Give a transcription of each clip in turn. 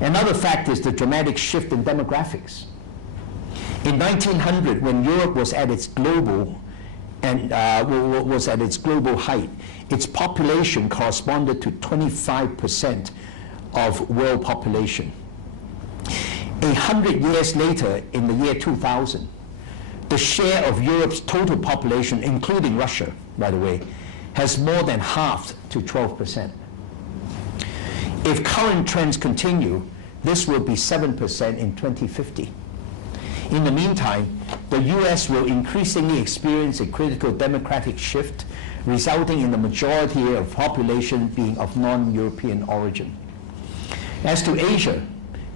Another fact is the dramatic shift in demographics. In 1900, when Europe was at its global height, its population corresponded to 25% of world population. 100 years later, in the year 2000, the share of Europe's total population, including Russia, by the way, has more than halved to 12%. If current trends continue, this will be 7% in 2050. In the meantime, the US will increasingly experience a critical demographic shift, resulting in the majority of population being of non-European origin. As to Asia,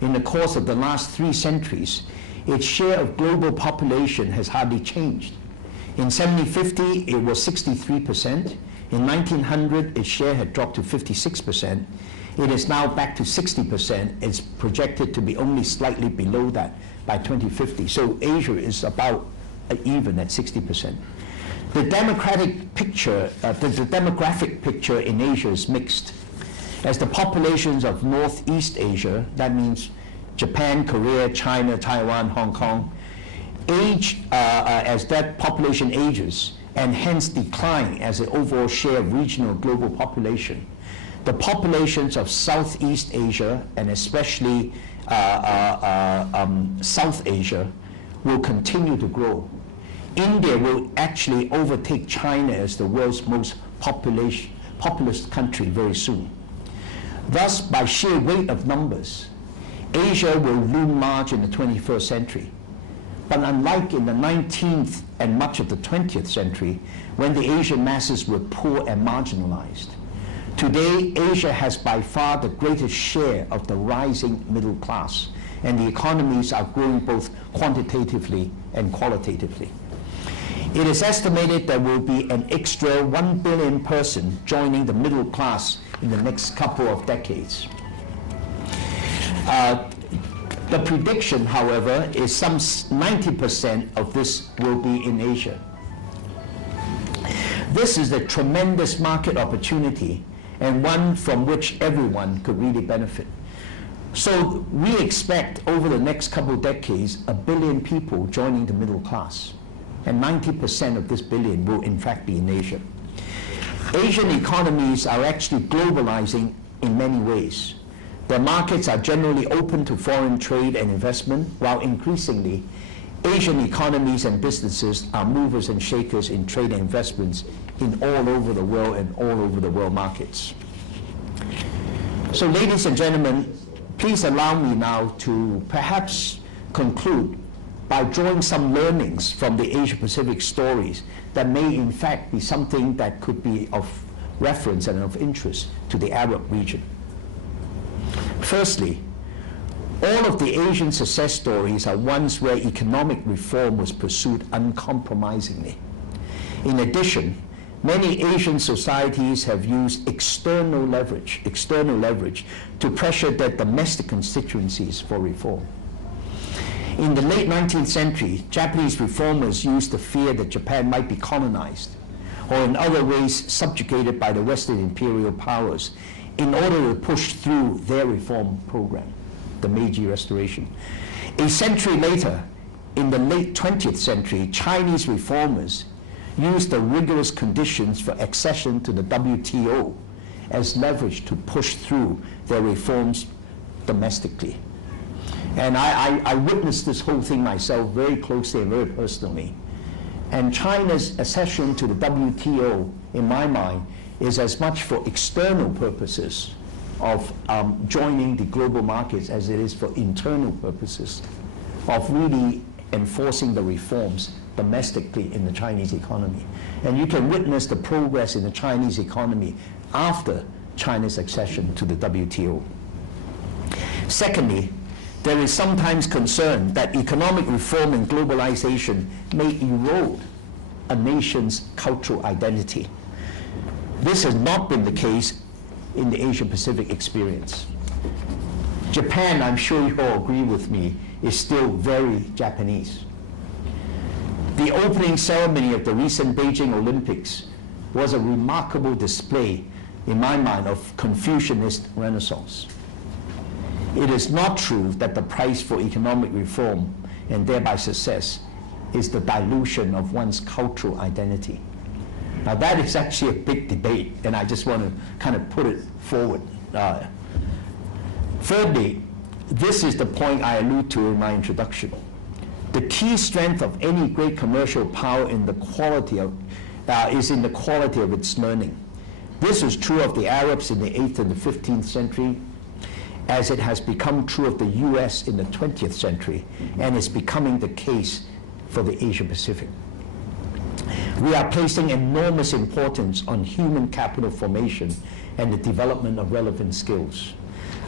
in the course of the last 3 centuries, its share of global population has hardly changed. In 1750, it was 63%. In 1900, its share had dropped to 56%. It is now back to 60%. It's projected to be only slightly below that by 2050. So Asia is about even at 60%. The demographic picture in Asia is mixed. As the populations of Northeast Asia, that means Japan, Korea, China, Taiwan, Hong Kong, age as that population ages and hence decline as an overall share of regional global population, the populations of Southeast Asia and especially South Asia will continue to grow. India will actually overtake China as the world's most populous country very soon. Thus, by sheer weight of numbers, Asia will loom large in the 21st century. But unlike in the 19th and much of the 20th century, when the Asian masses were poor and marginalized, today Asia has by far the greatest share of the rising middle class, and the economies are growing both quantitatively and qualitatively. It is estimated there will be an extra 1 billion person joining the middle class in the next couple of decades. The prediction, however, is some 90% of this will be in Asia. This is a tremendous market opportunity and one from which everyone could really benefit. So we expect over the next couple of decades 1 billion people joining the middle class, and 90% of this billion will in fact be in Asia. Asian economies are actually globalizing in many ways. Their markets are generally open to foreign trade and investment, while increasingly Asian economies and businesses are movers and shakers in trade and investments in all over the world and all over the world markets. So ladies and gentlemen, please allow me now to perhaps conclude by drawing some learnings from the Asia-Pacific stories that may in fact be something that could be of reference and of interest to the Arab region. Firstly, all of the Asian success stories are ones where economic reform was pursued uncompromisingly. In addition, many Asian societies have used external leverage to pressure their domestic constituencies for reform. In the late 19th century, Japanese reformers used the fear that Japan might be colonized or in other ways subjugated by the Western imperial powers in order to push through their reform program, the Meiji Restoration. A century later, in the late 20th century, Chinese reformers used the rigorous conditions for accession to the WTO as leverage to push through their reforms domestically. And I witnessed this whole thing myself very closely and very personally. And China's accession to the WTO, in my mind, is as much for external purposes of joining the global markets as it is for internal purposes of really enforcing the reforms domestically in the Chinese economy. And you can witness the progress in the Chinese economy after China's accession to the WTO. Secondly, there is sometimes concern that economic reform and globalization may erode a nation's cultural identity. This has not been the case in the Asia-Pacific experience. Japan, I'm sure you all agree with me, is still very Japanese. The opening ceremony of the recent Beijing Olympics was a remarkable display, in my mind, of Confucianist Renaissance. It is not true that the price for economic reform and thereby success is the dilution of one's cultural identity. Now that is actually a big debate, and I just want to kind of put it forward. Thirdly, this is the point I allude to in my introduction. The key strength of any great commercial power in the quality of, is in the quality of its learning. This was true of the Arabs in the 8th and the 15th century, as it has become true of the US in the 20th century, and is becoming the case for the Asia Pacific. We are placing enormous importance on human capital formation and the development of relevant skills.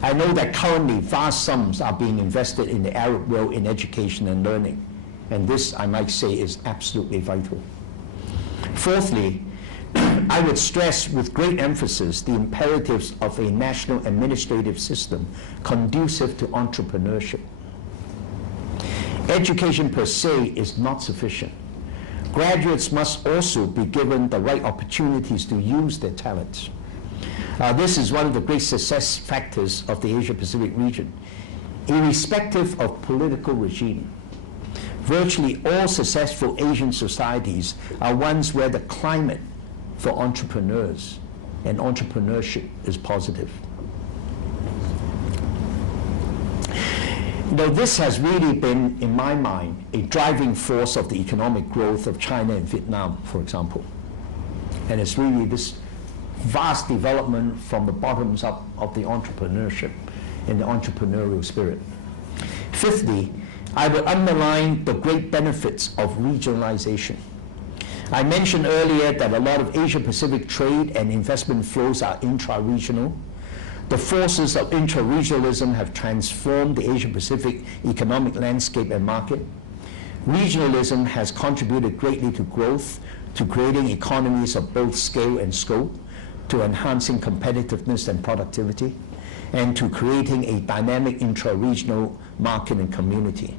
I know that currently vast sums are being invested in the Arab world in education and learning, and this, I might say, is absolutely vital. Fourthly, I would stress with great emphasis the imperatives of a national administrative system conducive to entrepreneurship. Education per se is not sufficient. Graduates must also be given the right opportunities to use their talents. This is one of the great success factors of the Asia-Pacific region. Irrespective of political regime, virtually all successful Asian societies are ones where the climate for entrepreneurs and entrepreneurship is positive. You know, this has really been, in my mind, a driving force of the economic growth of China and Vietnam, for example. And it's really this vast development from the bottoms up of the entrepreneurship and the entrepreneurial spirit. Fifthly, I would underline the great benefits of regionalization. I mentioned earlier that a lot of Asia-Pacific trade and investment flows are intra-regional. The forces of intra-regionalism have transformed the Asia-Pacific economic landscape and market. Regionalism has contributed greatly to growth, to creating economies of both scale and scope, to enhancing competitiveness and productivity, and to creating a dynamic intra-regional market and community.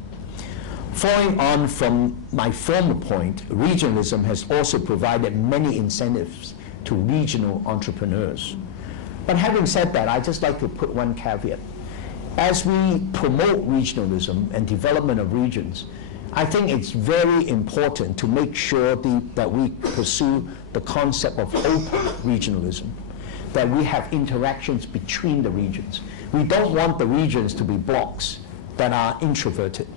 Following on from my former point, regionalism has also provided many incentives to regional entrepreneurs. But having said that, I'd just like to put one caveat. As we promote regionalism and development of regions, I think it's very important to make sure that we pursue the concept of open regionalism, that we have interactions between the regions. We don't want the regions to be blocks that are introverted.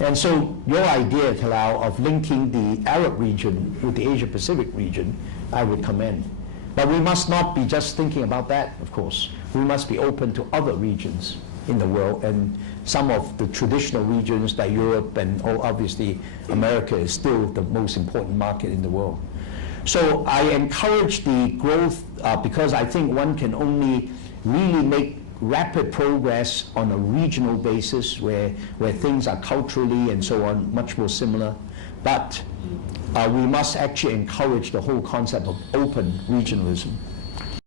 And so your idea, Talal, of linking the Arab region with the Asia-Pacific region, I would commend. But we must not be just thinking about that, of course. We must be open to other regions in the world, and some of the traditional regions like Europe and obviously America is still the most important market in the world. So I encourage the growth because I think one can only really make rapid progress on a regional basis where things are culturally and so on much more similar. But we must actually encourage the whole concept of open regionalism.